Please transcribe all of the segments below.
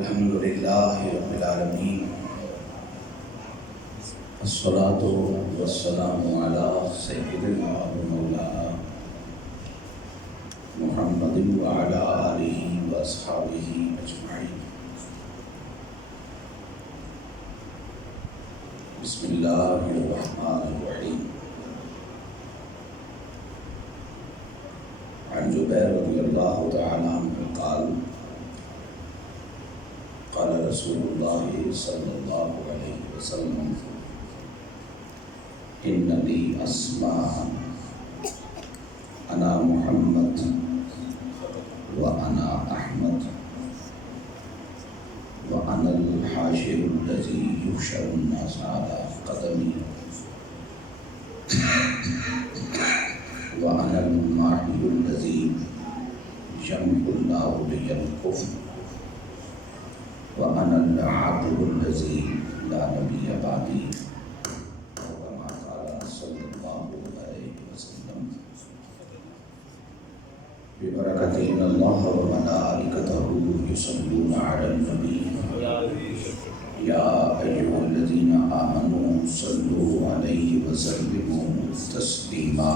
الحمد لله رب العالمين الصلاة والسلام على سيدنا ومولانا محمد وعلى آله وأصحابه أجمعين. بسم الله الرحمن الرحيم. عن جبير رضي الله تعالى عنه قال قال رسول الله صلى الله عليه وسلم إن لي أسماء أنا محمد وأنا أحمد وأنا الحاشر الذي يحشر الناس على قدمي وأنا الماحي الذي يمحو الله لي الكفر وأنا العاقب الذي لا نبي بعدي وكما قال صلى الله عليه وسلم ببركة إن الله وملائكته يصلون على النبي يا أيها الذين آمنوا صلوا عليه وسلموا تسليما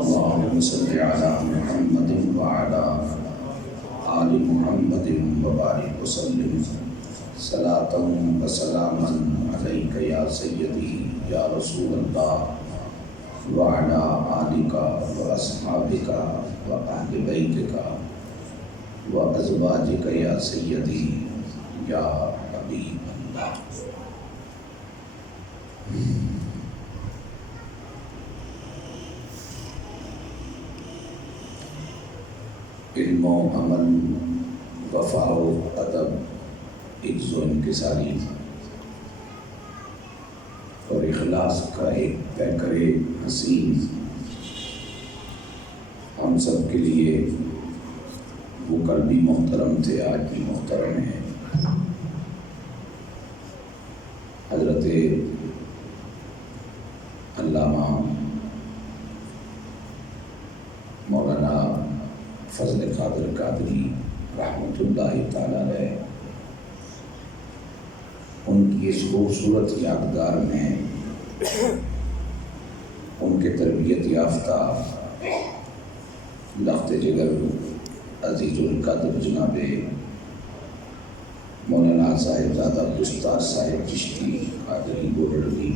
اللهم صل على محمد وعلى آل محمد وبارك وسلم صلاة وسلاما عليك يا سيدي يا رسول الله وعلى آلك وأصحابك وأهل بيتك وأزواجك يا سيدي یا حبیب اللہ. علم و عمل، وفا و ادب، عجز و انکساری اور اخلاص کا ایک پیکر حسین ہم سب کے لیے وہ کل بھی محترم تھے، آج بھی محترم ہیں. حضرت علامہ مولانا فضل قادر قادری رحمۃ اللہ تعالی علیہ، ان کی اس خوبصورت یادگار میں ان کے تربیت یافتہ لخت جگر عزیز القدر جناب مولانا صاحب زادہ بستار صاحب چشتی قادری گولڈی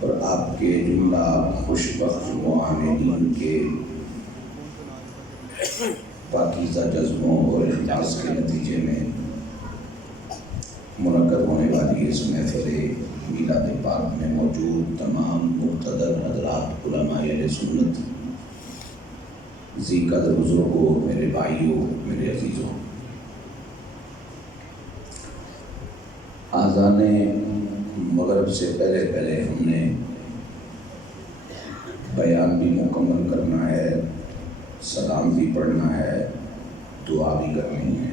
اور آپ کے جملہ خوشبخت معاملین کے پاکیزہ جذبوں اور اخلاص کے نتیجے میں منعقد ہونے والی اس محفل میلاد پاک میں موجود تمام مقتدر حضرات، علماء اہل سنت، ذی قدر بزرگوں، میرے بھائیوں، میرے عزیزوں، آذان مغرب سے پہلے ہم نے بیان بھی مکمل کرنا ہے، سلام بھی پڑھنا ہے، دعا بھی کرنی ہے.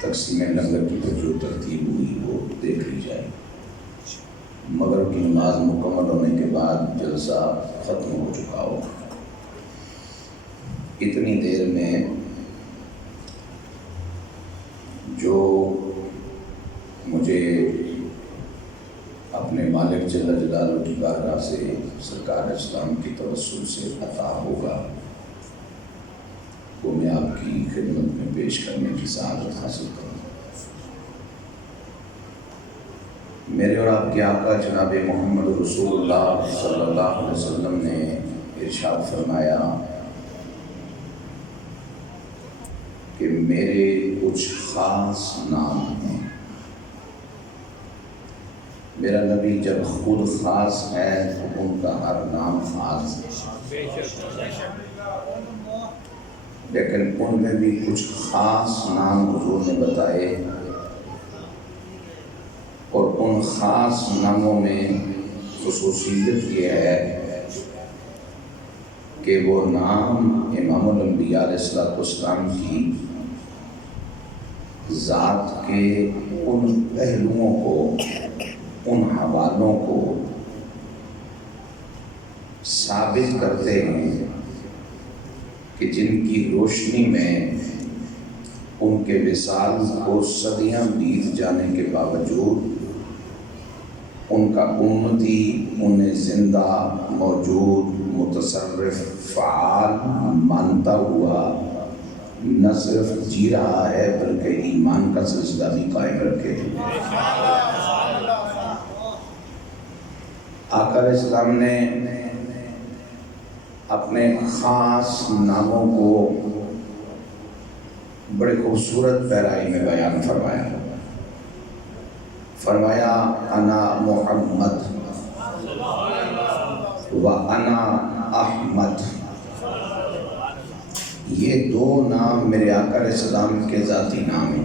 تقسیم لنگر کی جو ترتیب ہوئی وہ دیکھ لی جائے. مغرب کی نماز مکمل ہونے کے بعد جلسہ ختم ہو چکا ہو. اتنی دیر میں جو مجھے اپنے مالک جل جلالہ کی بارگاہ سے سرکار اسلام کی توسل سے عطا ہوگا وہ میں آپ کی خدمت میں پیش کرنے کی سعادت حاصل کروں. میرے اور آپ کے آقا جناب محمد رسول اللہ صلی اللہ علیہ وسلم نے ارشاد فرمایا کہ میرے کچھ خاص نام ہیں. میرا نبی جب خود خاص ہے تو ان کا ہر نام خاص ہے، لیکن ان میں بھی کچھ خاص نام حضور نے بتائے، اور ان خاص ناموں میں خصوصیت یہ ہے کہ وہ نام امام الانبیاء علیہ السلام کی ذات کے ان پہلوؤں کو، ان حوالوں کو ثابت کرتے ہیں کہ جن کی روشنی میں ان کے وصال کو صدیاں بیت جانے کے باوجود ان کا امتی انہیں زندہ، موجود، متصرف، فعال مانتا ہوا نہ صرف جی رہا ہے بلکہ ایمان کا سلسلہ بھی قائم رکھے۔ آقا علیہ السلام نے اپنے خاص ناموں کو بڑے خوبصورت پیرائی میں بیان فرمایا انا محمد و انا احمد۔ یہ دو نام میرے آقا علیہ السلام کے ذاتی نام ہیں۔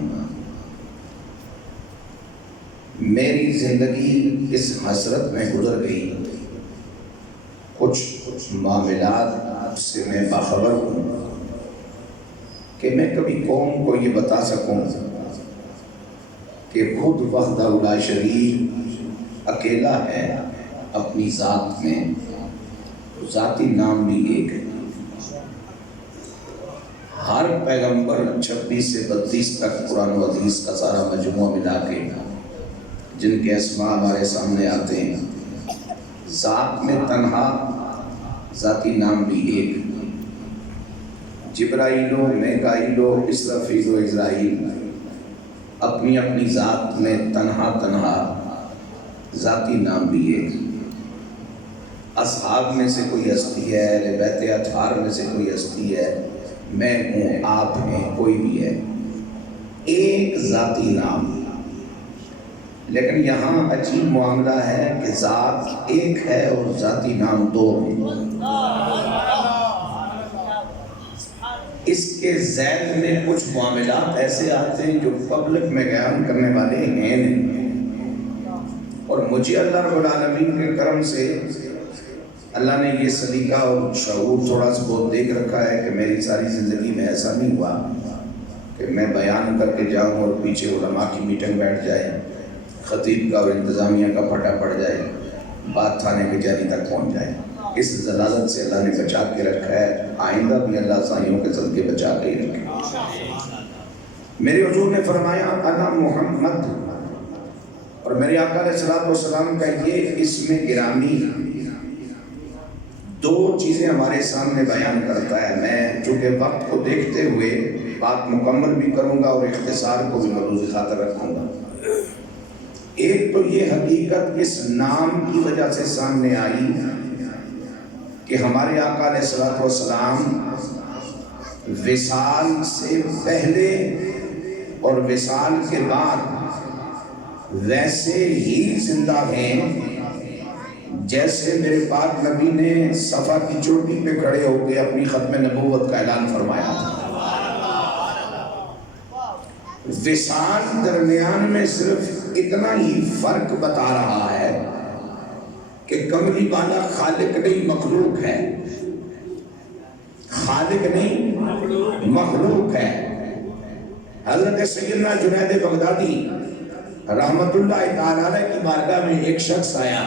میری زندگی اس حسرت میں گزر گئی، کچھ معاملات سے میں باخبر ہوں کہ میں کبھی قوم کو یہ بتا سکوں کہ خود وحدہ لا شریک اکیلا ہے اپنی ذات میں، ذاتی نام بھی ایک ہے۔ ہر پیغمبر 26 سے 32 تک قرآن و حدیث کا سارا مجموعہ ملا کے جن کے اسماء ہمارے سامنے آتے ہیں، ذات میں تنہا، ذاتی نام بھی ایک۔ جبرائیل و میکائیل و اسرافیل و عزرائیل اپنی اپنی ذات میں تنہا، ذاتی نام بھی ایک۔ اصحاب میں سے کوئی ہستی ہے، اہل بیت اطہار میں سے کوئی ہستی ہے، میں ہوں، آپ ہیں، کوئی بھی ہے، ایک ذاتی نام۔ لیکن یہاں عجیب معاملہ ہے کہ ذات ایک ہے اور ذاتی نام دو ہیں۔ اس کے ذیل میں کچھ معاملات ایسے آتے ہیں جو پبلک میں بیان کرنے والے ہیں نہیں، اور مجھے اللہ رب العالمین کے کرم سے اللہ نے یہ سلیقہ اور شعور تھوڑا سا بہت دیکھ رکھا ہے کہ میری ساری زندگی میں ایسا نہیں ہوا کہ میں بیان کر کے جاؤں اور پیچھے علماء کی میٹنگ بیٹھ جائے، خطیب کا اور انتظامیہ کا پھٹا پڑ جائے، بات تھانے کچہری تک پہنچ جائے۔ اس ضلالت سے اللہ نے بچا کے رکھا ہے، آئندہ بھی اللہ سائیوں کے صدقے بچا کے ہی رکھے۔ میرے حضور نے فرمایا انا محمد، اور میرے آقا علیہ السلام کا یہ اسم گرامی دو چیزیں ہمارے سامنے بیان کرتا ہے۔ میں چونکہ وقت کو دیکھتے ہوئے بات مکمل بھی کروں گا اور اختصار کو بھی ملحوظ خاطر رکھوں گا۔ ایک تو یہ حقیقت اس نام کی وجہ سے سامنے آئی کہ ہمارے آقا علیہ السلام وصال سے پہلے اور وصال کے بعد ویسے ہی زندہ ہیں جیسے میرے پاک نبی نے صفا کی چوٹی پہ کھڑے ہو کے اپنی ختم نبوت کا اعلان فرمایا تھا۔ وصال درمیان میں صرف اتنا ہی فرق بتا رہا ہے کہ کملی والا خالق نہیں مخلوق ہے، خالق نہیں مخلوق ہے۔ حضرت سیدنا جنید بغدادی رحمت اللہ تعالیٰ علیہ کی بارگاہ میں ایک شخص آیا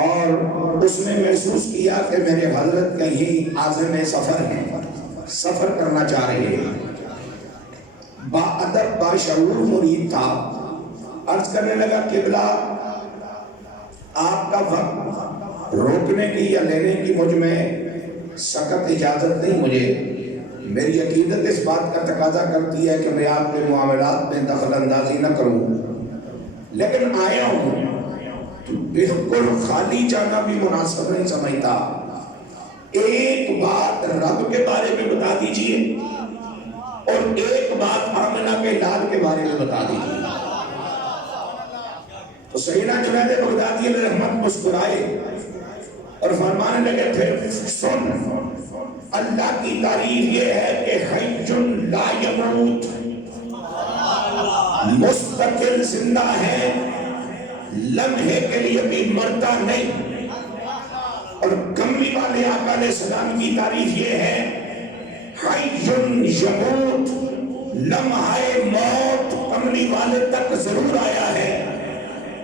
اور اس نے محسوس کیا کہ میرے حضرت کہیں عازم سفر ہیں، سفر کرنا چاہ رہے ہیں۔ باادب باشعور مرید تھا، عرض کرنے لگا قبلہ آپ کا وقت روکنے کی یا لینے کی مجھ میں سخت اجازت نہیں، میری عقیدت اس بات کا تقاضا کرتی ہے کہ میں آپ کے معاملات میں دخل اندازی نہ کروں، لیکن آیا ہوں تو بالکل خالی جانا بھی مناسب نہیں سمجھتا۔ ایک بات رب کے بارے میں بتا دیجئے اور ایک بات آمنہ کے لال کے بارے میں بتا دیجئے۔ تو سیدنا جنید بغدادی علیہ رحمت مسکرائے اور فرمانے لگے پھر سن، اللہ کی تعریف یہ ہے کہ حی لا یموت، مستقل زندہ ہے، لمحے کے لیے بھی مرتا نہیں۔ اور کملی والے آقا علیہ السلام کی تعریف یہ ہے حی یموت، لمحہ موت کملی والے تک ضرور آیا ہے۔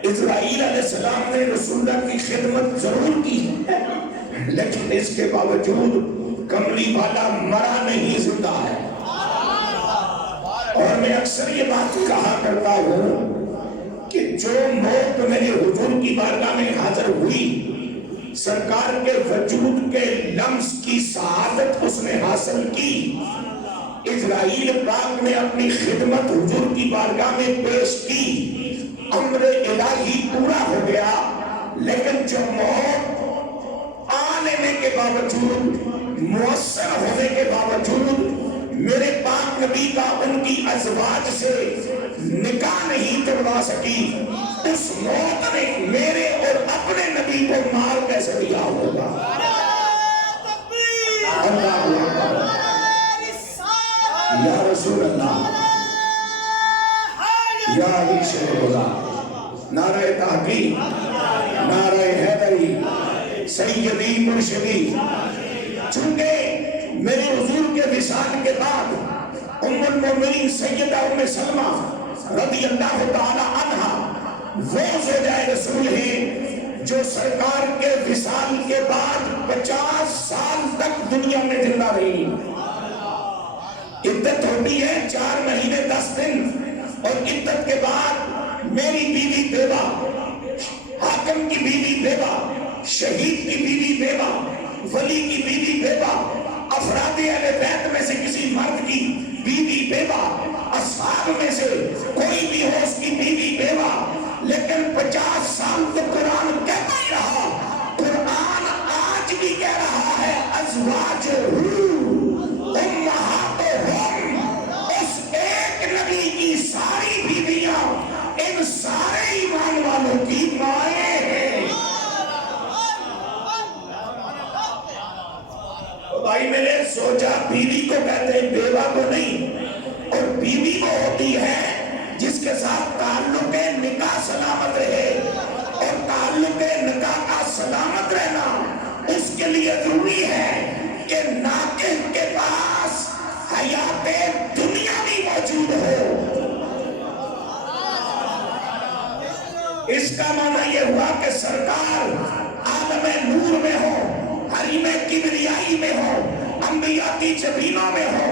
اسرائیل علیہ السلام نے رسول اللہ کی خدمت ضرور کی ہے، لیکن اس کے باوجود کملی والا مرا نہیں زندہ ہے. اور میں اکثر یہ بات کہا کرتا ہوں کہ جو موت میرے حضور کی بارگاہ میں حاضر ہوئی، سرکار کے وجود کے لمس کی سعادت اس نے حاصل کی. اسرائیل پاک نے اپنی خدمت حضور کی بارگاہ میں پیش کی، امر الہی پورا ہو گیا. لیکن جو موت آنے کے باوجود، مؤثر ہونے کے باوجود میرے پاک نبی کا ان کی ازواج سے نکاح نہیں توڑوا سکی، اس موت نے میرے اور اپنے نبی کو مار کیسے دیا ہوگا. اللہ اکبر، یا رسول اللہ، یا عیش خدا. نعرہ تحقیق، نعرہ حیدری، سیدی مرشدی. چونکہ میرے حضور کے وصال کے بعد ام المومنین سیدہ ام سلمہ رضی اللہ تعالی عنہ وہ زوجہ رسول ہیں جو سرکار کے وصال کے بعد 50 سال تک دنیا میں زندہ رہی. عدت ہوتی ہے 4 مہینے 10 دن، اور عدت کے بعد میری بیوی بیوہ، حاکم کی بیوی بیوہ، شہید کی بیوی بیوہ، ولی کی بیوی بیوہ، افراد اہل بیت میں سے کسی مرد کی بیوی بیوہ، اصحاب میں سے کوئی بھی ہو اس کی بیوی بیوہ. لیکن 50 سال تو قرآن کہتا ہی رہا، قرآن آج بھی کہہ رہا ہے ازواجہ امہاتہم، اس ایک نبی کی ساری بیویاں ان سارے ایمان والوں کی مائیں ہیں. بھائی میرے سوچا بیوی کو کہتے ہیں، بیوہ کو نہیں. اور بیوی وہ ہوتی ہے جس کے ساتھ تعلق نکاح سلامت رہے، اور تعلق نکاح کا سلامت رہنا اس کے لیے ضروری ہے کہ ناکح کے پاس حیات دنیا بھی موجود ہو. اس کا معنی یہ ہوا کہ سرکار عالم نور میں ہو، حریم کبریائی میں ہو، انبیاء کی جبینوں میں ہو،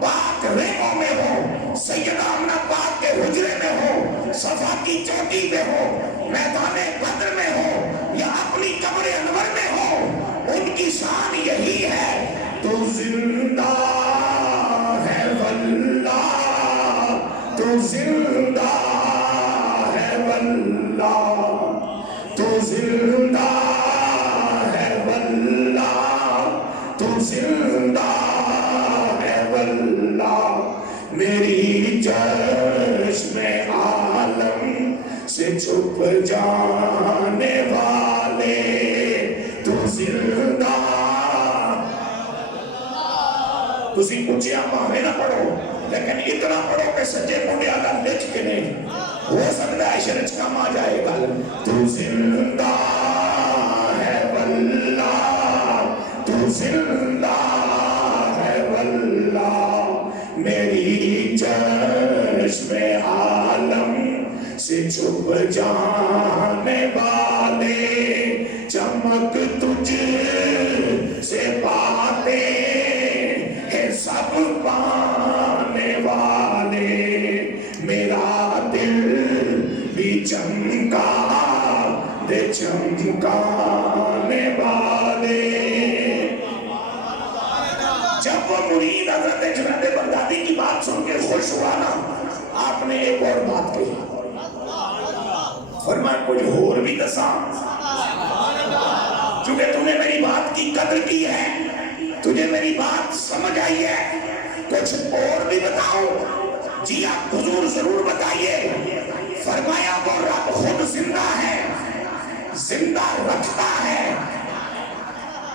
پاک ریموں میں ہو، سیدہ آمنہ پاک کے حجرے میں ہو، صفا کی چوٹی میں ہو، میدان بدر میں ہو، یا اپنی قبر انور میں ہو، ان کی شان یہی ہے تو زندہ ہے واللہ، تو زندہ ہے واللہ، تو زندہ ہے واللہ، تو زندہ ہے واللہ. میری چشم عالم سے چھپ جانے والے تو زندہ. تسی اونچیاں باہیں نہ پڑھو، لیکن اتنا پڑھو کہ سچے مونڈے آگا لچ کے نہیں ہو سکتا ہے شرچ کم آ جائے گا. تو زندہ ہے واللہ، تو زندہ ہے واللہ. میری چشم عالم سے چھپ جانے والے چمک تجھ سے پاتے ہیں سب پانے والے. میرا دل بھی چمکا دے چمکانے والے. جب وہ مرید حضرت جنید بغدادی کی بات سن کے خوش ہوا نا، آپ نے ایک اور بات کہی، فرمایا کچھ اور بھی دساں، چونکہ تو نے میری بات کی قدر کی ہے، تجھے میری بات سمجھ آئی ہے، کچھ اور بھی بتاؤ. جی آپ حضور ضرور بتائیے. فرمایا وہ رب خود زندہ ہے، زندہ رکھتا ہے،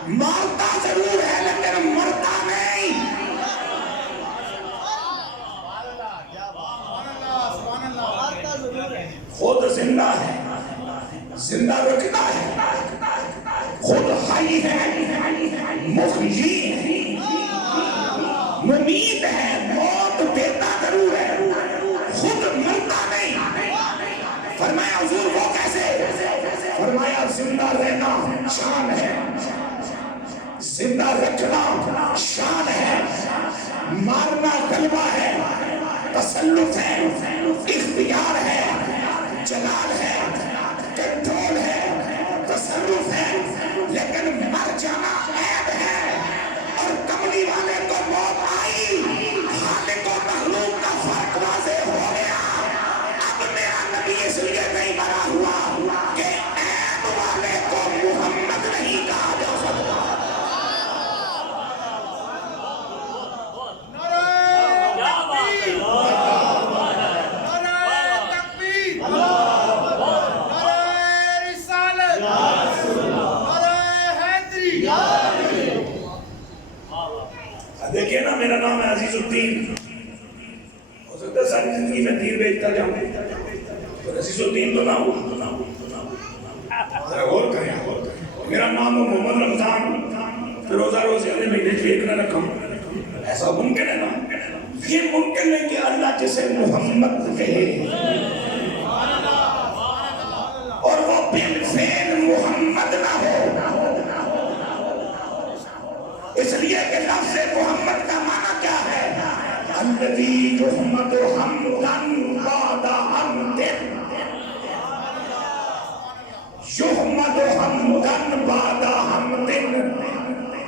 مارتا ضرور ہے لیکن مرتا نہیں. خود زندہ ہے، زندہ رکھتا ہے، خود حی ہے، محیی ہے، ممید ہے، موت دیتا ضرور ہے، خود مرتا نہیں. فرمایا حضور وہ کیسے؟ فرمایا زندہ رہنا شان ہے، زندہ رکھنا شان ہے، مارنا غلبہ ہے، تسلط ہے، اختیار ہے، جلال ہے، کنٹرول ہے، تصرف ہے، لیکن مر جانا عیب ہے۔ اور کملی والے کو موت آئی، خالق و مخلوق کا فرق واضح ہو گیا۔ اب میرا نبی اس لیے نہیں مرا ہوا کہ عیب والے کو محمد نہیں کہا جا سکتا۔ دیکھئے نا، میرا نام ہے عزیز الدین، ہو سکتا ہے ساری زندگی میں دین بیچتا جاؤں، تو عزیز الدین تو نہ ہو، ذرا غور کریں۔ میرا نام ہے محمد رمضان، روزہ روزے نے مہینے کی ایک نہ رکھا، ایسا ممکن ہے نا؟ یہ ممکن ہے کہ اللہ جسے محمد کہے اور وہ بالفعل محمد نہ ہو، اس لیے کہ لفظ محمد کا معنی کیا ہے؟ الذی یحمد حمدا بعد حمد، یحمد حمدا بعد حمد،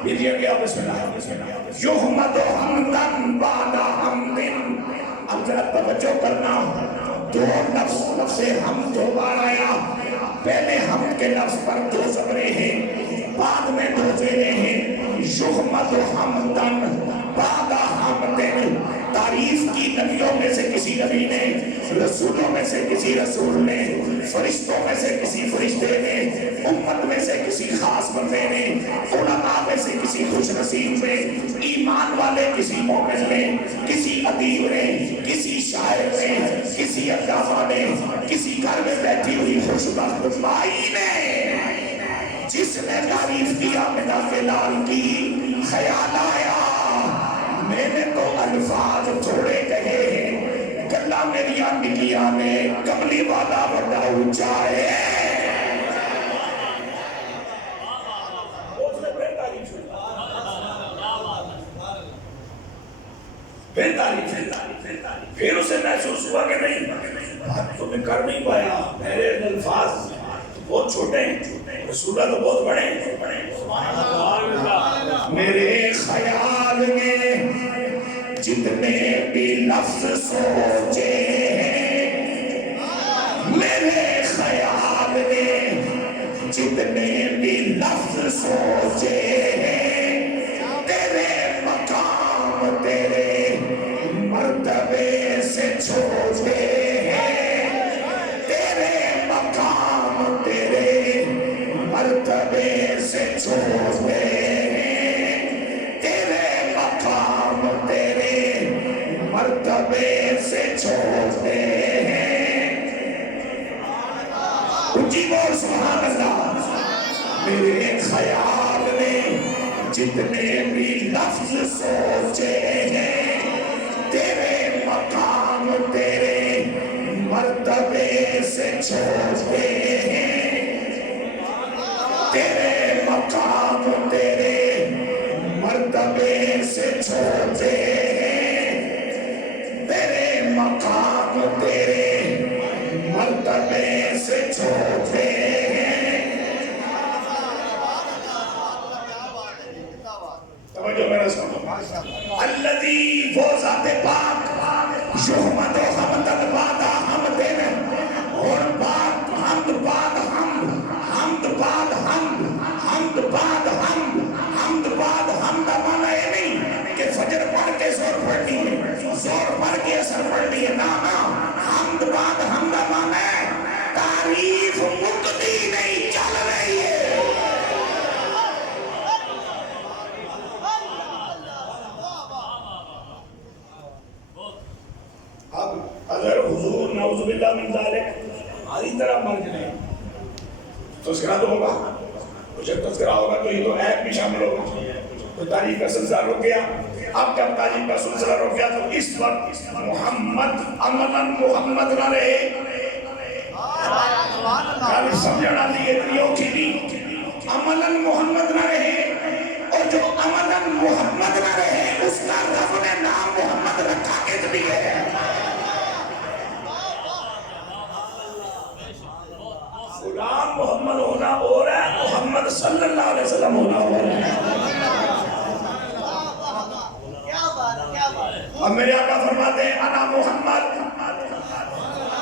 یہ کیا بسم اللہ، یحمد حمدا بعد حمد۔ اب ذرا توجہ کرنا، دو لفظ حمد دو بار آیا، پہلے حمد کے لفظ پر دو زبریں ہیں، بعد میں دو زیریں ہیں۔ یحمد حمدا بعد حمد، تعریف کی نبیوں میں سے کسی نبی نے، رسولوں میں سے کسی رسول نے، فرشتوں میں سے کسی فرشتے نے، امت میں سے کسی خاص بندے نے، علماء میں سے کسی خوش نصیب نے، ایمان والے کسی مومن نے، کسی ادیب نے، کسی شاعر نے، کسی علامہ نے، کسی گھر میں بیٹھی ہوئی خوشبخت مائی نے، جس نے تعریف کیا منا کے لال کی، خیال آیا میں نے تو الفاظ تھوڑے کہے ہیں، گلہ میری نکیا نے کملی والا بڑا اونچا ہے۔ پھر اسے محسوس ہوا کہ نہیں، بات تو میں کر نہیں پایا، میرے الفاظ بہت چھوٹے ہیں، رسولہ تو بہت بڑے ہیں۔ میرے خیال میں جتنے بھی لفظ سوچے ہیں، میرے خیال میں جتنے بھی لفظ سوچے ہیں، تیرے مقام تیرے مرتبے سے چھوٹے ہیں، تیرے مقام تیرے مرتبے سے چھوٹے ہیں، تیرے مقام تیرے مرتبے سے چھوٹے ہیں۔ اونچی بول سبحان اللہ۔ میرے خیال میں جتنے بھی لفظ سوچے ہیں، تیرے مقام تیرے مرتبے سے چھوٹے ہیں، تیرے مقام تیرے مرتبے سے چھوٹے ہیں، تیرے مقام تیرے مرتبے سے چھوٹے ہیں۔ توجہ میرا سنو، الذی وہ ذات پاک، یحمد حمدا بعد حمد، اور بعد حمد بعد حمد، حمد بعد حمد، حمد بعد حمد، حمد بعد حمد مانا یہ نہیں کہ فجر پڑھ کے زور پڑھنی ہے، زور پڑھ کے اثر پڑھنی ہے، نا حمد بعد حمد مانا ہے تعریف مقتدی نہیں چل رہی ہے۔ اب اگر حضور نعوذ باللہ من ذالک ہماری طرح مر جائے، تذکرہ تو ہوگا، جب تذکرہ ہوگا تو یہ تو عیب بھی شامل ہوگا، تو تاریخ کا سلسلہ رک گیا۔ اب جب تاریخ کا سلسلہ رک گیا تو اس وقت محمد عملاً محمد نہ رہے، کل سمجھنا دیئے تریوں کی بھی عملاً محمد نہ رہے، اور اور جو امن محمد نہ رہے اس کا رب نے نام محمد رکھا اس لیے ہے۔ غلام محمد ہونا اور ہے، محمد صلی اللہ علیہ وسلم ہونا اور ہے۔ اور میرے آقا فرماتے ہیں انا محمد،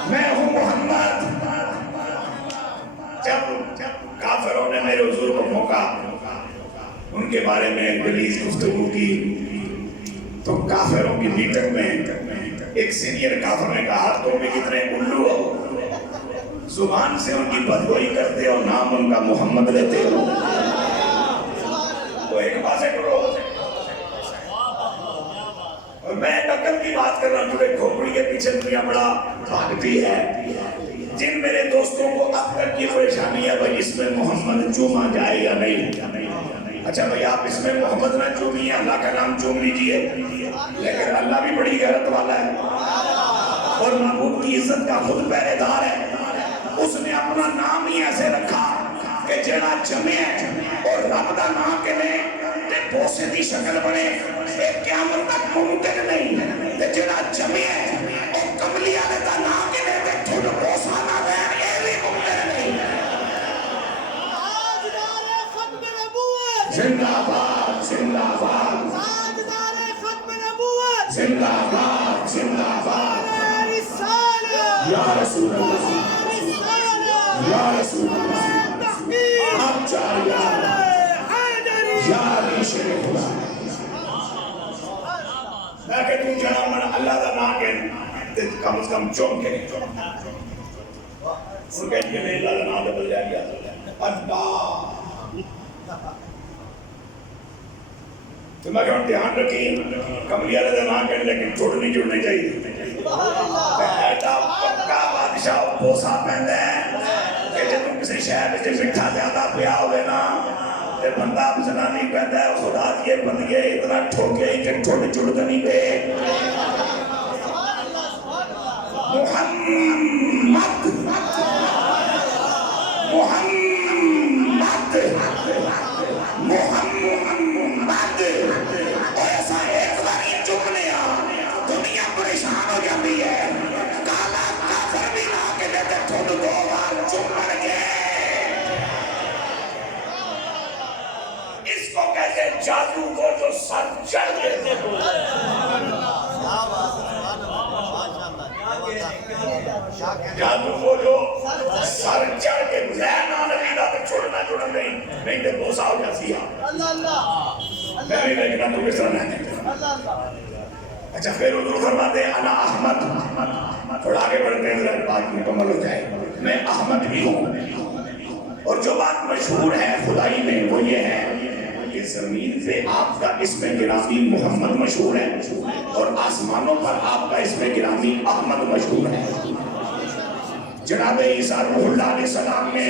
میں ہوں محمد۔ جب کافروں نے میرے حضور کو پھونکا، ان کے بارے میں غلیظ گفتگو کی، تو کافروں کی میٹنگ میں ایک سینئر کافر نے کہا تم بھی کتنے الو ہو، زبان سے ان کی بدگوئی کرتے ہو، نام ان کا محمد لیتے ہو۔ تو ایک پاسے کرو، اور میں ایک عقل کی بات کر رہا ہوں، جو کھوپڑی کے پیچھے دنیا بڑا بھاگتی ہے۔ جن میرے دوستوں کو اب تک کی پریشانی ہے بھائی اس میں محمد چوما جائے یا نہیں، اچھا بھائی آپ اس میں محمد نہ چومیے، اللہ کا نام چوم لیجئے، لیکن اللہ بھی بڑی غیرت والا ہے اور محبوب کی عزت کا خود پہرے دار ہے۔ اس نے اپنا نام ہی ایسے رکھا کہ جڑا جمع اور رب دا نام کے لئے تے بوسے دی شکل بنے، ایک قیامت تک ممکن نہیں، تے جڑا جمع اور کملی آلے دا نام کے لئے تے تھوڑ بوسا نہ دیں، یہ بھی ممکن نہیں۔ تاجدار ختم نبوت، زندہ باد، زندہ باد، تاجدار ختم نبوت، زندہ باد، زندہ باد، رسالہ یا رسول اللہ، یا رسول اللہ، تحقیق آپ چاہیے حیدری یا علی شریف اللہ۔ لیکن تم جناب من اللہ دا نام کے کم از کم چون کے ان کے لیے اللہ دا نام دبل جائے گیا اللہ۔ تو میں کہوں دھیان رکھیں کملی والے دا نام کہنے لیکن چھوڑنی جڑنی چاہیے۔ ایسا پکا بادشاہ بوسا پہندا ہے کہ جب تم کسی شہر میں مٹھا زیادہ پیا ہوئے نا تے بندہ اب زنانی پہندا ہے خدا دیے بندگے اتنا ٹھوکے کہ ٹھوڑ چڑ نہیں پہ۔ محمد محمد محمد ایسا ایک باری چکنے دنیا پریشان ہو جاتی ہے۔ کالا کافر بھی لا کے دیتے تھوڑ دو بار چک مر گئے۔ اس کو کہتے جادو کو جو سر چڑھ دیتے ہو۔ جادو کو جو سر چڑھ کے زین آنے لیدہ تو چھوڑنا چھوڑنا نہیں تو بوسا ہو جاتی ہے۔ میں بھی لیکن تو کس طرح نہیں۔ اچھا پھر حضور فرماتے ہیں انا احمد، تھوڑا آگے بڑھتے ہیں ذرا بات مکمل ہو جائے، میں احمد بھی ہوں۔ اور جو بات مشہور ہے خدائی میں وہ یہ ہے کہ زمین پہ آپ کا اسم گرامی محمد مشہور ہے اور آسمانوں پر آپ کا اسم گرامی احمد مشہور ہے۔ جناب عیسیٰ روح اللہ علیہ السلام نے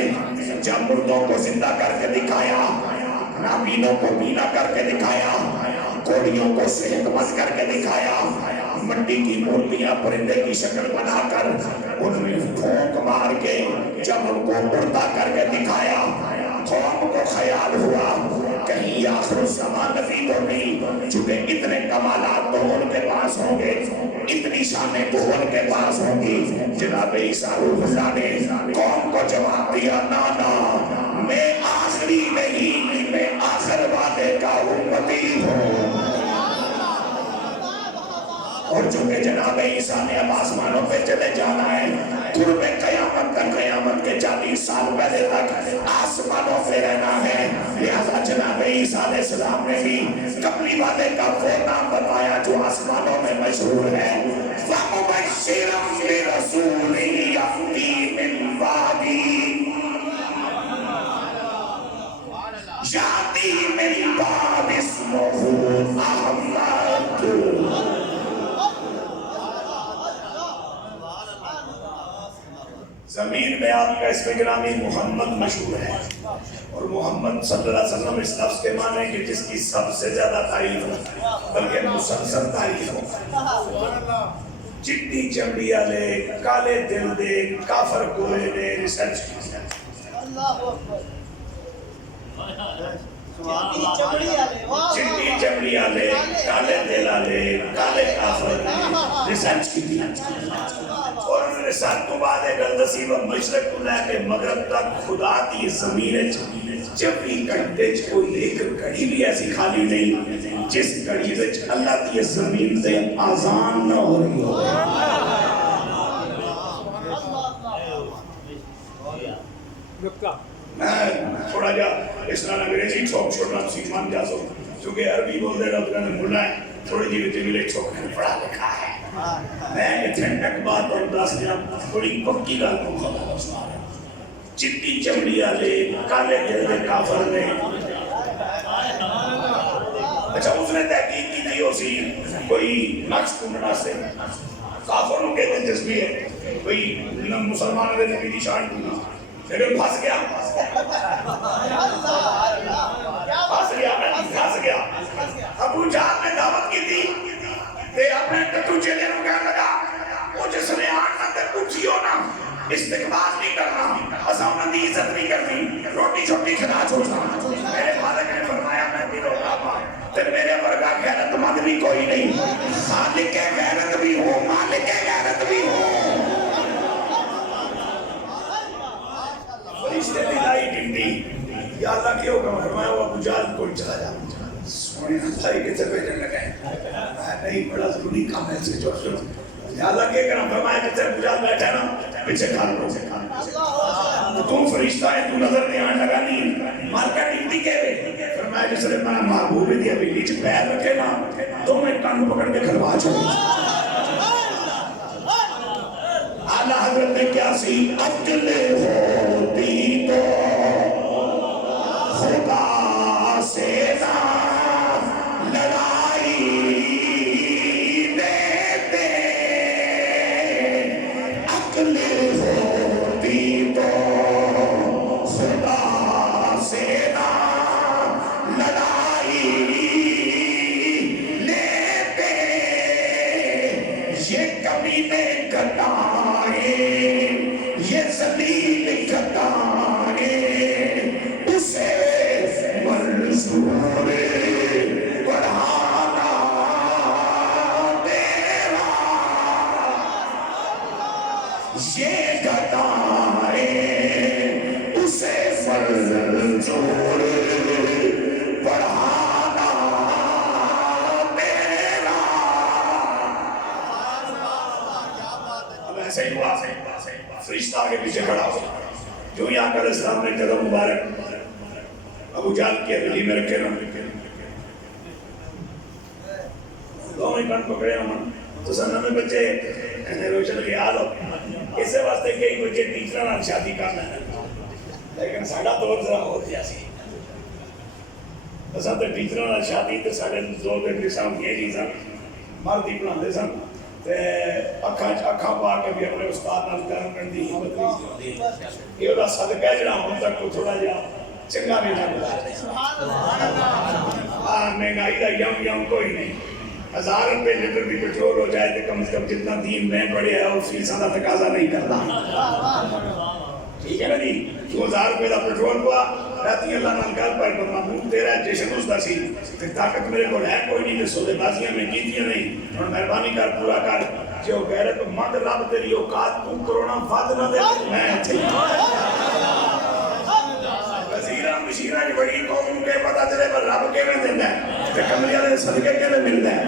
جب مردوں کو زندہ کر کے دکھایا، نابینوں کو بینا کر کے دکھایا، کوڑیوں کو صحت مند کر کے دکھایا، مٹی کی مورتیاں پرندے کی شکل بنا کر ان میں پھونک مار کے جب ان کو اڑتا کر کے دکھایا، قوم کو خیال ہوا کہیں آخر الزمان نبی تو نہیں، چونکہ اتنے کمالات تو ان کے پاس ہوں گے، اتنی شانیں تو ان کے پاس ہوں گی۔ جناب عیسیٰ روح اللہ نے قوم کو جواب دیا نانا میں آخری نہیں، میں آخر وعدے کا امتی ہوں۔ اور چونکہ جناب عیسیٰ نے اب آسمانوں پہ چلے جانا ہے، قرب قیامت تک، قیامت کے 40 سال پہلے تک آسمانوں پہ رہنا ہے، لہذا جناب عیسیٰ علیہ السلام نے بھی قبلی وعدے کا وہ نام بتایا جو آسمانوں میں مشہور ہے۔ وَمُبَشِّرًا بِرَسُولٍ يَأْتِي مِن بَعْدِهِ يَأْتِي مِن بَعْدِ اسْمُهُ أَحْمَدُ۔ زمین میں آپ کا اسم گرامی محمد مشہور ہے اور محمد صلی اللہ علیہ وسلم اس لفظ کے معنی کہ جس کی سب سے زیادہ تعریف ہو بلکہ مسلسل تعریف ہو۔ چٹی چمڑی والے، کالے دل دے، کافر گوئے نے ریسرچ کی۔ چٹی چمڑی والے کالے دل والے کالے کافر ریسرچ کی تھی اور انہوں نے سال تو بعد ایک گل دسی وہ مشرق کو لے کے مغرب تک خدا دی زمین 24 گھنٹے کوئی ایک گھڑی بھی ایسی خالی نہیں جس گھڑی وچ اللہ دی زمین سے آزان نہ ہو رہی ہو. میں تھوڑا جا اس طرح انگریزی ٹھوک چھوڑنا سیمان جا سو کیونکہ عربی بول دے رہا تو کہنے ملا ہے تھوڑی جی وچ ملے ٹھوک نے پڑھا لکھا ہے. میں اتنے تک بات اور دس دیا تھوڑی پکی گل کو خدا سنا رہا چٹی چمڑی والے کالے دل دے کافر نے. اچھا اس نے تحقیق کی تھی اسی کوئی نقش ڈھونڈنا سے کافروں کے دلچسپی ہے کوئی مسلمان نے نبی کی شان ڈھونڈنا لیکن پھنس گیا ابو جہل نے دعوت کی تھی تے اپنے ٹٹو چیلے نو کہنے لگا وہ جس نے آنا تے پوچھیو نا استقبال نہیں کرنا اساں انہاں دی عزت نہیں کرنی روٹی چھوٹی کھلا چھوڑنا. میرے مالک نے فرمایا میں بھی روکا پا تے میرے ورگا غیرت مند بھی کوئی نہیں خالق غیرت بھی ہوں مالک غیرت بھی ہوں. فرشتے دی لائی ڈنڈی یا اللہ کے حکم فرمایا وہ ابو جہل کو چلا جا سونے اللہ کے تے بھیجن لگے میں نہیں بڑا ضروری کام ہے سے جو یا اللہ کے کرم فرمایا کہ تے ابو جہل بیٹھا نا پیچھے کھان رو سے کھان تو تم فرشتہ ہے تو نظر نہیں آنے لگا نہیں مار کا ڈنڈی کہے فرمایا جس نے میں محبوب دیا بھی نیچے پیر رکھے نا تو میں کان پکڑ کے کھلوا چلوں. اعلیٰ حضرت نے کیا سی عقل ہوتی تو خدا سے نہ لڑائی دیتے عقل ہوتی تو خدا سے نہ لڑائی لیتے یہ کمینے کٹائے یہ ذلیل کٹائے اسے منظور بڑھانا تیرا یہ کٹائے اسے منظور بڑھانا تیرا. اب ایسے ہی ہوا فرشتہ کے پیچھے کھڑا ہو جو ہی آقا علیہ السلام نے قدم مبارک ابو جہل کی حویلی میں رکھے نا دونوں ہی کان پکڑے ہوں تو سنہ میں بچے روشن خیال ہو اسے واسطے کئی بچے ٹیچروں نال شادی کرنا ہے لیکن ساڈا دور ذرا ہو گیا سی اساں تے ٹیچروں نال شادی تے ساڈے دور دے نظام یہ نہیں سن مرد ہی پڑھاندے سن تے اکھاں پا کے بھی اپنے استاد نال کرم کرن دی ہمت نہیں ہوندی یہ دا صدقہ جڑا ہن تک کو تھوڑا جا چنگا نہیں لگدا. مہنگائی دا یم کوئی نہیں 1000 روپے لیٹر بھی پیٹرول ہو جائے تو کم سے کم جتنا دین میں پڑے ہے اس فیساں دا تقاضا نہیں کرتا. ٹھیک ہے نا جی 2000 روپے دا پیٹرول ہوا راتی اللہ نال گل پر محمود تیرا جشن اس دا سی طاقت میرے کو ہے کوئی نہیں سودے بازیاں میں کیتیاں نہیں اور مہربانی کر پورا کر جو غیرت مند رب تیری اوقات تو کرونا ود نہ دے میں وزیراں مشیراں دی بڑی قوم کے پتہ چلے پر رب کیویں دیندا ہے تے کملی والے صدقے کیویں ملدا ہے.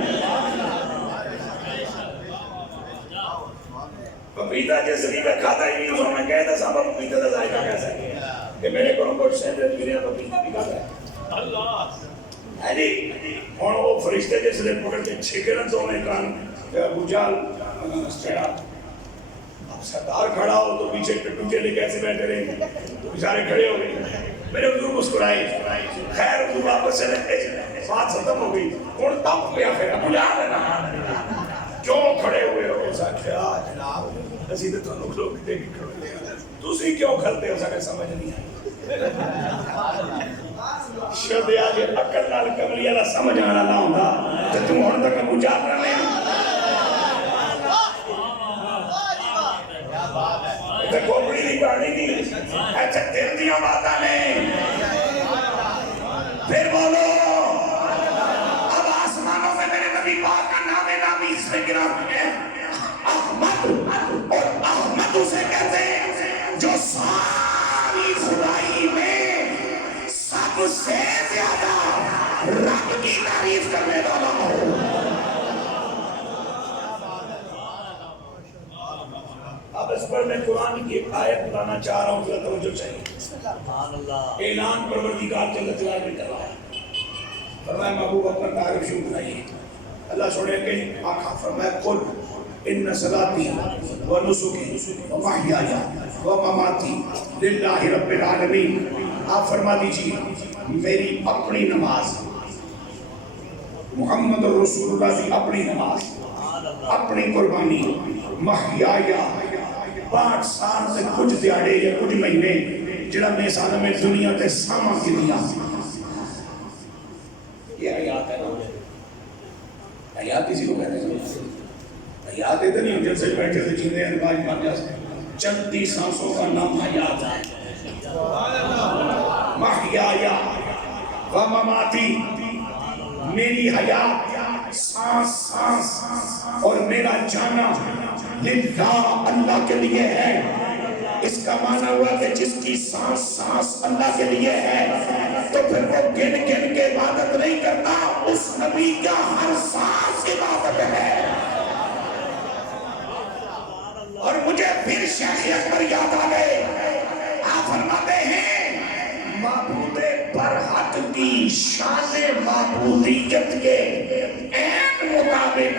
پپیتا جس لیے کھاتا ہی نہیں اس میں کہتا صاحب پپیتا کا ذائقہ کیسا ہے کہ میرے کو کچھ سینڈوچ ملے پپیتا بھی کھاتا ہے اللہ ہے جی. اور وہ فرشتے جس نے پکڑ کے چھکرن تو میں کان ابو جہل اب سردار کھڑا ہو تو پیچھے ٹٹو چیلے کیسے بیٹھے رہے بیچارے کھڑے ہو گئے میرے حضور مسکرائے خیر حضور واپس چلے بات ختم ہو گئی کون تم گیا پھر ابو جہل ہے نا کیوں کھڑے ہوئے ہو کیا جناب اسی تو تھانوں لوگ کتے کی کھڑے تسی کیوں کھلتے ہو سکے سمجھ نہیں آئی شد آج عقل نال کملی والا سمجھ آنا نہ ہوندا تے تم ہن تک ابو جہل رہے تے کھوپڑی دی کہانی نہیں اچھا دل دیاں باتاں نے پھر بولو اب آسمانوں میں میرے نبی پاک کا نام نامی اس میں گرا ہے احمد، اور احمد اسے کہتے ہیں جو ساری خدائی میں سب سے زیادہ رب کی تعریف کرنے والا ہو۔ اب اس پر میں قرآن کی ایک آیت بتانا چاہ رہا ہوں، توجہ چاہیے۔ اعلان پروردگار جل جلالہ نے کروایا، فرمایا محبوب اپنا تعریف شروع کرائیے۔ اللہ سونے کے آقا فرمایا قل ان صلاتی و نسکی و محیایا و مماتی للہ رب العالمین۔ آپ فرما دیجیے میری اپنی نماز، محمد رسول اللہ کی اپنی نماز، اپنی قربانی، محیایا 5 سال سے کچھ دیاڑے یا کچھ مہینے جڑا میں سال میں دنیا تے ساما کی دیا، یہ حیات ہے نا؟ حیات کسی کو کہتے ہیں؟ حیات اتنی ہو جن سے بیٹھے تھے جیندے ہیں باج مر جاتے، چلتی سانسوں کا نام حیات ہے۔ محیایا و مماتی، میری حیات سانس سانس اور میرا جانا للہ اللہ کے لیے ہے۔ اس کا معنی ہوا کہ جس کی سانس سانس اللہ کے لیے ہے تو پھر وہ گن گن کے عبادت نہیں کرتا، اس نبی کا ہر سانس عبادت ہے۔ اور مجھے پھر شیخ اکبر یاد آ گئے، آپ فرماتے ہیں معبود برحق کی شان معبودیت کے عین مطابق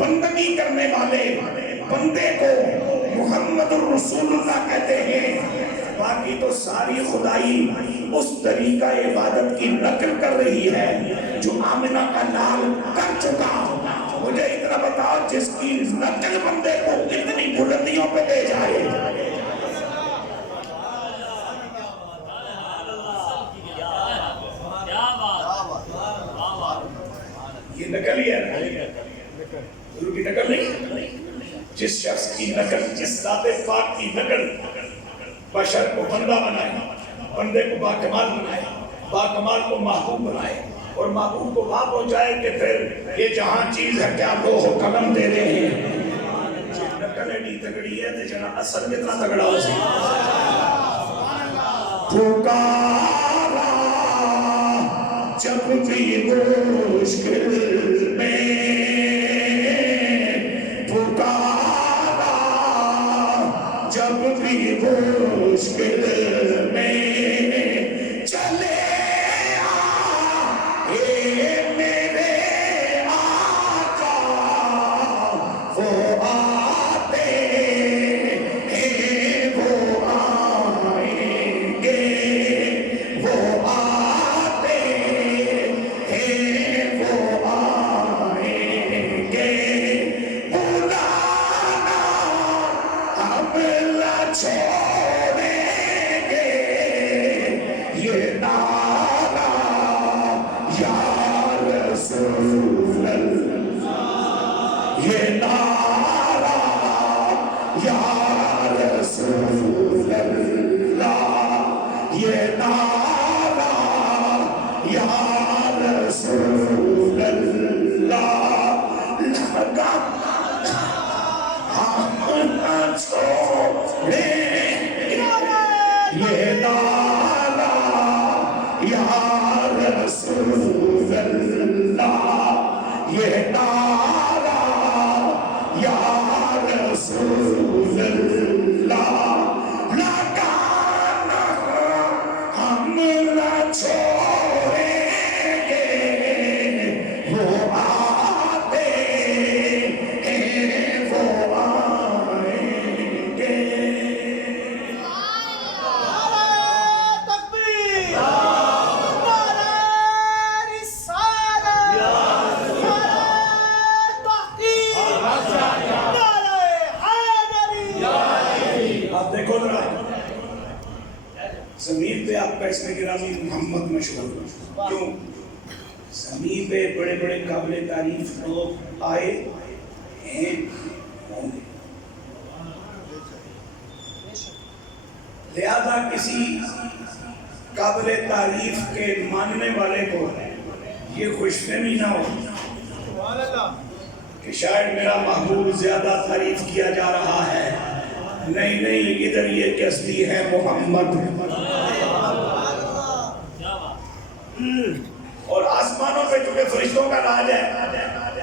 بندگی کرنے والے بندے کو محمد الرسول اللہ کہتے ہیں۔ باقی تو ساری خدائی اس طریقہ عبادت کی نقل کر رہی ہے جو آمنہ کا لال کر چکا۔ مجھے اتنا بتاؤ جس کی نقل بندے کو اتنی بلندیوں پہ لے جائے، یہ نقل ہی ہے، حضور کی نقل نہیں۔ جس شخص کی نقل، جس ذات پاک کی نقل بشر کو بندہ بنائے، بندے کو باکمال بنائے، باکمال کو محبوب بنائے، اور محبوب کو وہاں پہنچائے کہ پھر یہ جہاں چیز ہے کیا لوح و قلم دے رہے ہیں۔ نقل ایڈی تگڑی ہے تو جنہاں اثر کتنا تگڑا ہو سکتا۔ پکارا جب بھی مشکل میں، پکارا جب بھی مشکل میں، چلے آئے میرے آقا، وہ آتے ہیں وہ آئیں گے، وہ آتے ہیں وہ آئیں گے، بلانا ہم نہ چھوڑیں گے، یہ نعرہ یا رسول اللہ، یہ نعرہ یا رسول اللہ، یہ نعرہ یا رسول اللہ، لگا ہم نہ چھوڑیں گے، یہ نعرہ یا رسول اللہ، یہ نعرہ یا رسول اللہ، لگانا ہم نہ چھوڑیں گے، وہ آتے ہیں وہ آئیں گے۔ تکبیر، نعرہ رسالت، نعرہ تحقیق، نعرہ حیدری۔ آپ دیکھو ذرا زمین پہ آپ کا اسم گرامی محمد مشہور، کیوں؟ زمین پہ بڑے بڑے قابل تعریف لوگ آئے ہیں ہوں گے، لہذا کسی قابل تعریف کے ماننے والے کو یہ خوش فہمی نہ ہو کہ شاید میرا محبوب زیادہ تعریف کیا جا رہا ہے. نہیں ادھر یہ کشتی ہے محمد. اور آسمانوں پہ چونکہ فرشتوں کا راج ہے،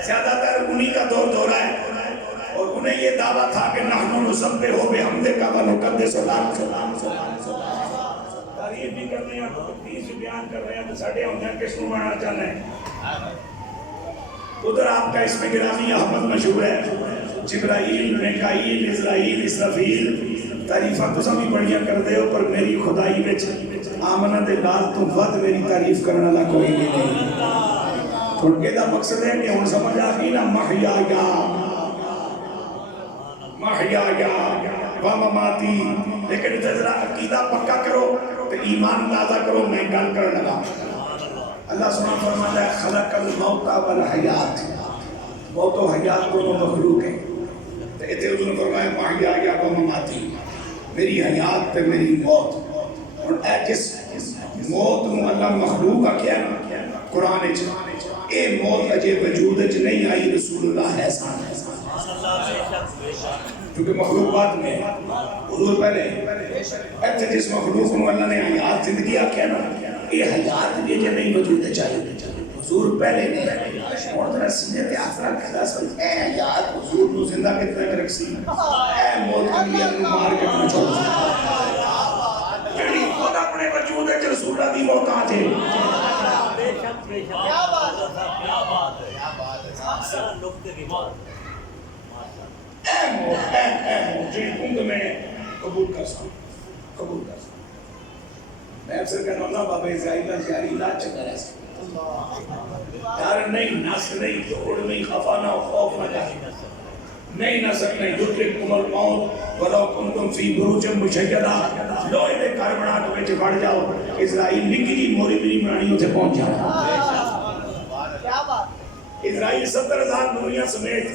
زیادہ تر انہی کا دور دورہ ہے، اور انہیں یہ دعویٰ تھا کہ نحن نسبح بحمدک و نقدس لک. تعریف بھی کر رہے ہیں، تقدیس بیان کر رہے ہیں، تو ساڈے ہوندے کس کو بنانا چاہتے ہیں. ادھر آپ کا اسم گرامی احمد مشہور ہے. جبرائیل، میکائیل، اسرائیل، اسرافیل تعریفاں تو سبھی بڑیاں کر دے ہو، پر میری خدائی وچ آمنہ دے لال تو ود میری تعریف کرنے والا کوئی بھی نہیں. تھوڑے یہ دا مقصد ہے کہ ہن سمجھ آ گئی نا، محیایا و مماتی. لیکن ذرا عقیدہ پکا کرو تو ایمان تازہ کرو. میں گل کرنے لگا. اللہ سبحانہ فرماتا ہے خلق الموت والحیات. موت و حیات دونوں مخلوق ہیں. تو اتنے اس نے فرمایا محیایا و مماتی، میری حیات تے میری موت. اور اے جس موت نو اللہ مخلوق کا کیا قرآن وچ، اے موت اجے وجود وچ نہیں آئی، رسول اللہ ہے سان. کیونکہ مخلوقات میں حضور پہلے ایتھے جس مخلوق نو اللہ نے حیات زندگی آکھیا نا، یہ حیات بھی جے نہیں وجود چاہیے. حضور پہلے نہیں. اور ذرا سینے تے ہاتھ رکھ کے دس اے حیات حضور نو زندہ کتنا کر رکھ سی، اے موت کے لیے نو مار کے نہ چھوڑ جڑی خود اپنے وجود وچ رسول اللہ دی موت آ جے. کیا بات ہے، اکثر نقطے کی بات. اے موت جی کند میں قبول کر سکوں، قبول کر سکوں. میں اکثر کہنا ہوں نا بابا اسرائیل جاری علاج چکا رہ سکتا. ڈر نہیں، نس نہیں، دوڑ نہیں، خفا نہ ہو، خوف نہ جائے نہیں، نسک نہیں. یدرککم الموت ولو کنتم فی بروج مشیدہ. لوہے دے گھر بنا کے وچ بڑھ جاؤ. اسرائیل نکی جی موری بھی بنانی اتنے پہنچ جاؤ. کیا بات. اسرائیل 70,000 نوریاں سمیت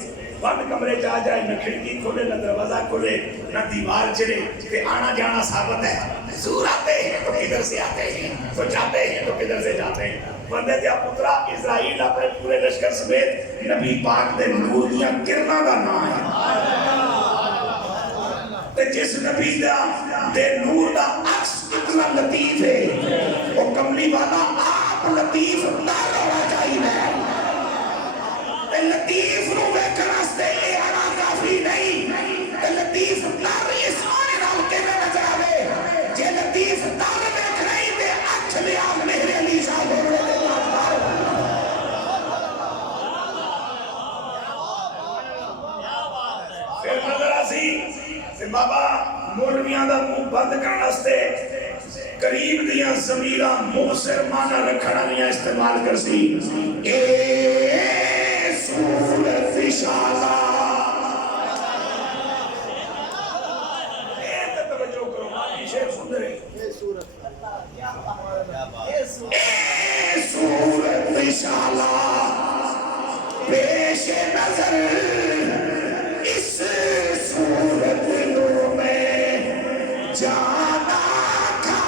بند کمرے جا جائے، نہ کھڑکی کھولے، نہ دروازہ کھولے، نہ دیوار چلے. کہ آنا جانا ثابت ہے. حضور آتے ہیں تو کدھر سے آتے ہیں، تو جاتے ہیں تو کدھر سے جاتے ہیں. بندے دیا پترا اسرائیل اپنے پورے لشکر سمیت نبی پاک دے نور دیاں کرنا دا نام ہے. تے جس نبی دے نور دا عکس اتنا لطیف ہے، وہ کملی والا آپ لطیف نہ ہونا چاہیے. تے لطیف نو ویکھن واسطے اے آنا کافی نہیں. تے لطیف نر اس سونے نال کیویں نظر آوے. جے لطیف نر ویکھ نہیں تے اکھ لیا میرے علی صاحب ہونے دے پھر نظر آسی تے بابا مولویاں دا منہ بند کرن واسطے قریب دیاں ضمیراں مبصر معنی رکھن والیاں استعمال کرسی. اے صورت شالا. اے توجہ کرو، مانی شیخ سن رہے. اے صورت شالا پیش نظر اس صورت نور میں جانا تھا.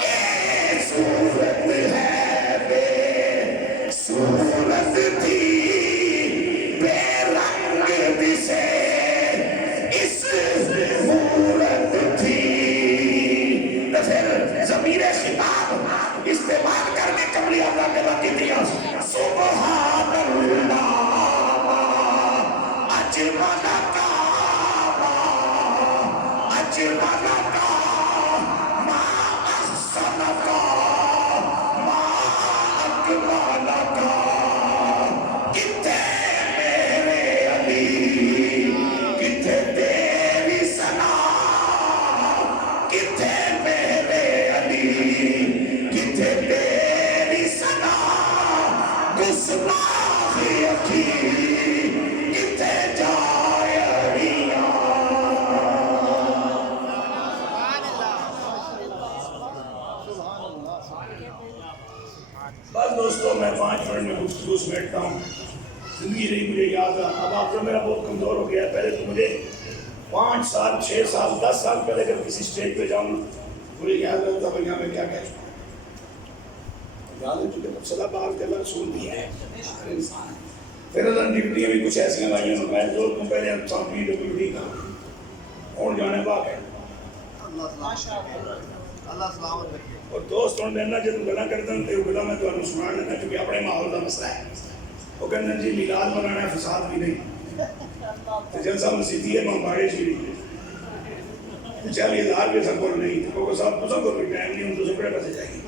اے صورت ہے بے صورت تھی، بے رنگ دسے اس مورت تھی. تو پھر ضمیر خطاب استعمال کر کے کملی اللہ کے باقی دیا. سبحان اللہ اجمل کعبہ اجمل کا ما احسن کا ما اکمل کا. کتنے میرے علی، کتنے تیری ثنا، کتنے میرے علی، کتنے تیری ثنا. گستاخ اکھی کتنے جائے اڑیاں. بس دوستو میں 5 منٹ میں گفتگو سمیٹتا ہوں. زندگی نہیں مجھے یاد رہا. اب آپ تو میرا بہت کمزور ہو گیا ہے. پہلے تو مجھے 5 سال 6 سال 10 سال پہلے اگر کسی سٹیج پہ جاؤں مجھے یاد رہتا بھائی میں کیا کہہ چکا یاد ہو چکے تو صدا بات کے اللہ رسول بھی ہے انسان ہے. پھر اللہ ڈپٹیاں بھی کچھ ایسی لائیں میں دو دن پہلے PWD کا اور جانے باغ ہے اللہ سلامت رکھے. اور دوست ہوں دینا جب گلا کرتا ہوں تو گلا میں تو سنا لینا کیونکہ اپنے ماحول کا مسئلہ ہے. وہ کہتے ہیں جی میلاد منانا ہے فساد بھی نہیں تو جلسہ مسیحی ہے ممباڑے چیڑی 40,000 بھی سب کو نہیں تو صاحب تو سب کو بھی ٹائم نہیں ہوں تو سپڑے پسے جائیں گے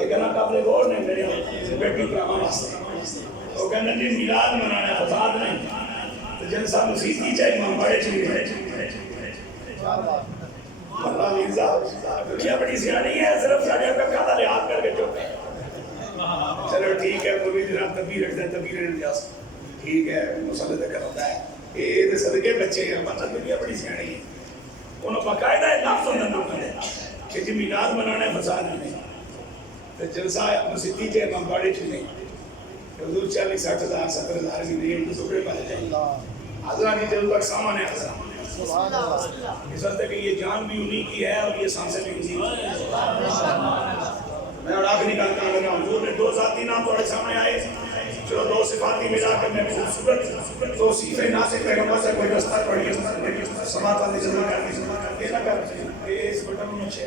یہ کہنا قابل غور نہیں میرے بیٹی پراما واسطے. وہ کہتے ہیں جی میلاد منانا ہے فساد نہیں تو جلسہ مسیحی چاہے ممباڑے چیڑی ہے. اللہ مرزا دنیا بڑی سیانی ہے صرف ساڑھے کا کھاتا لحاظ کر کے چوک ہے. چلو ٹھیک ہے کوئی جناب تبیر رکھتا ہے تبیر اندیاز ٹھیک ہے مسئلہ ذکر ہوتا ہے یہ صدقے بچے ہیں مطلب دنیا بڑی سیانی ہے. انہوں باقاعدہ لفظ ہونا نہ کرے کہ جی میلاد منانا ہے فساد نہیں تو جلسہ مسیحی چاہے ممباڑے چ نہیں حضور 40,000 60,000 70,000 کی نہیں تو سپڑے پہ جائیں حضرہ نہیں جب تک سامان ہے حضرہ اس وقت کہ یہ جان بھی انہی کی ہے اور یہ سانسیں بھی انہی کی ہے. میں اور آخری گل کر رہا ہوں حضور نے دو ذاتی نام تھوڑے سامنے آئے چلو دو صفاتی ملا کر میں خوبصورت توصیف ناصر پیغمبر سے کوئی دستار پڑھی سماعت والی جمع کرنی یہ نہ کر یہ اس بٹن میں چھے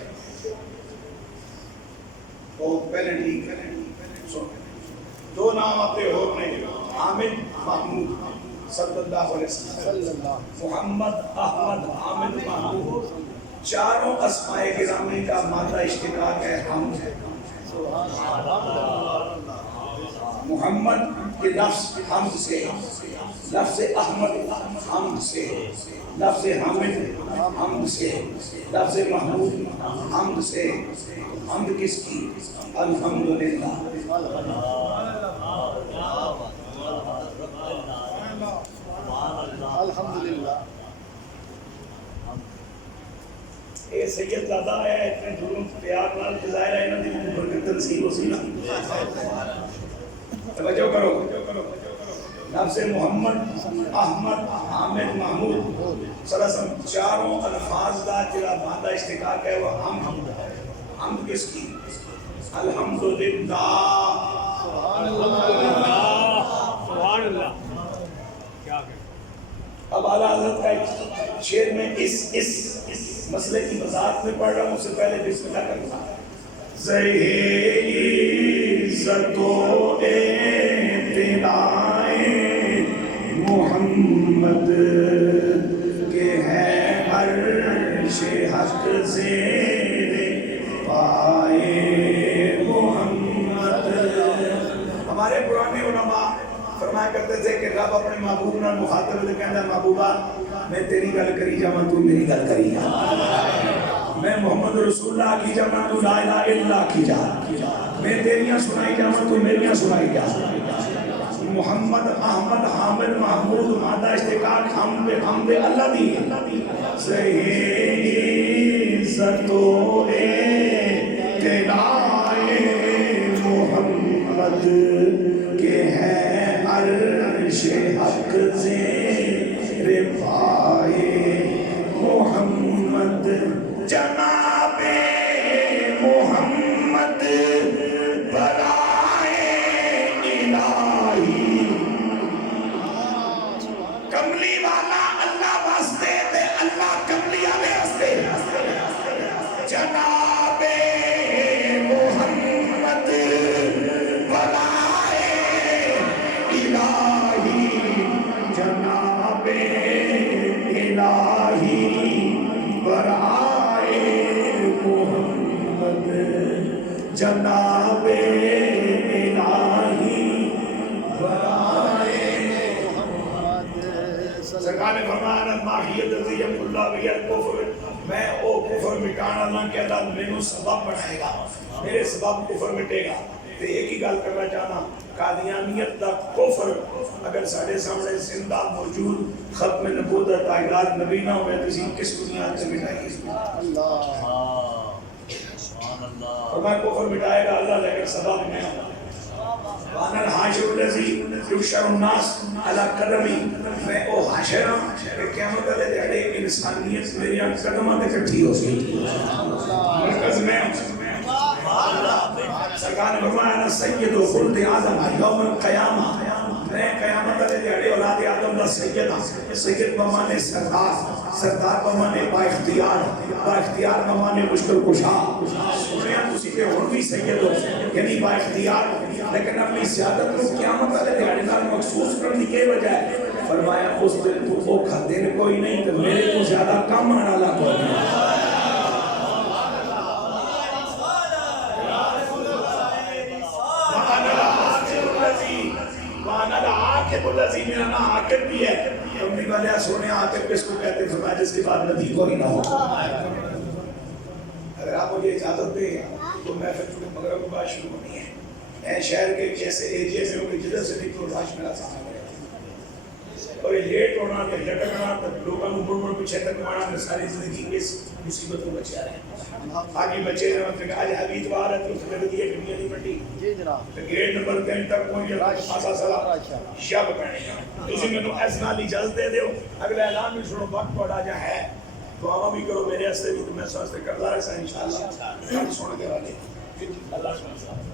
وہ پہلے ٹھیک ہے دو نام اپنے ہو نے حامد محمود صلی اللہ علیہ وسلم محمد احمد حامد محمود چاروں اسماء گرامی کا مادہ اشتقاق ہے حمد. محمد کے لفظ حمد سے لفظ احمد حمد سے لفظ حامد حمد سے لفظ محمود حمد سے حمد کس کی الحمدللہ. الحمدللہ. اے سید زادہ ہے اتنے دوروں پیار نال جزائر ہے انہوں نے برکت تنسیب ہو سی نا توجہ کرو لفظ محمد احمد حامد محمود صلی اللہ علیہ وسلم چاروں الفاظ دا جڑا مادہ اشتقاق ہے وہ حمد حمد کس کی الحمدللہ. سبحان اللہ. اب اعلیٰ حضرت کا شعر میں اس مسئلے کی وضاحت میں پڑھ رہا ہوں اس سے پہلے بسم اللہ کرنا عزت و اعتناء محمد کے ہے عرش حق زیر پائے محمد. ہمارے پرانے علماء فرمایا کرتے تھے کہ رب اپنے محبوب نال مخاطب ہوتے کہندا محبوبہ میں تیری گل کری جاواں تو میری گل کری جا میں محمد رسول اللہ کی جاواں تو لا الہ الا اللہ کی جا میں تیریاں سنائی جاواں تو میریاں سنائی جا. محمد احمد حامد محمود مادہ اشتقاق حمد اللہ دی عزت و اعتناء محمد کے ہے عرش حق زیر پائے محمد جناب محمد برائے الہی کملی والا اللہ واسطے تے اللہ کملی والے واسطے جناب محمد برائے الہی جناب الہی برائے محمد جناب الہی برائے محمد. سرکار نے فرمایا ماہیت ذیم اللہ بھی الکفر میں او کفر مٹانا نہ کہ اللہ میرے سبب بنائے گا میرے سبب کفر مٹے گا. تو ایک ہی گل کرنا چاہنا قادیانیت دا کفر اگر ساڑھے سامنے زندہ موجود ختم نبوت دا تعداد نبی نہ ہوئے تو اسی کس بنیاد سے مٹائے گی. فرمایا کفر مٹائے گا اللہ لیکن سبب میں وانا الحاشر الذی یحشر الناس علی قدمی میں او حاشر ہوں کہ قیامت والے دہاڑے انسانیت میری قدموں تے اکٹھی ہو سی مرکز میں سرکار نے فرمایا نا سید خلد آدم یوم القیامہ میں قیامت والے دہاڑے اولاد آدم دا سید ہاں سید بمانے سردار سردار بمانے با اختیار بمانے مشکل کشا سنیا تسی تے ہن بھی سید ہو یعنی با اختیار لیکن اپنی سیادت کو قیامت والے دہاڑے نال مخصوص کرنے کی وجہ ہے فرمایا اس دن وہ دن کوئی نہیں تو میرے کو زیادہ کم آنے والا کوئی نہیں الذی میرا نام عاقب بھی ہے اپنی والے سونے عاقب کس کو کہتے ہیں فرمایا جس کے بعد نبی کوئی نہ ہو اگر آپ مجھے اجازت دیں تو میں پھر چونکہ مغرب کی بات شروع ہونی ہے میں شہر کے ایسے ایریے میں ہوں کہ جدھر سے نکلو راش میرا سامنے ہے اور یہ لیٹ ہونا کہ لٹکنا تک لوگوں کو مڑ مڑ پیچھے تک مارنا کہ ساری زندگی اس مصیبت میں بچے آ رہے ہیں آگے بچے رہے ہیں کہ آج ابھی اتوار ہے تو اس میں لگی ہے گھڑیاں نہیں پٹی جی جناب گیٹ نمبر 3 تک پہنچے خاصا سلا شب پہنے گا تسی میں اس نال اجازت دے دیو اگلا اعلان بھی سنو وقت پڑا جا ہے دعا بھی کرو میرے واسطے بھی تو میں واسطے کرتا رہا انشاءاللہ سن کے والے اللہ سبحانہ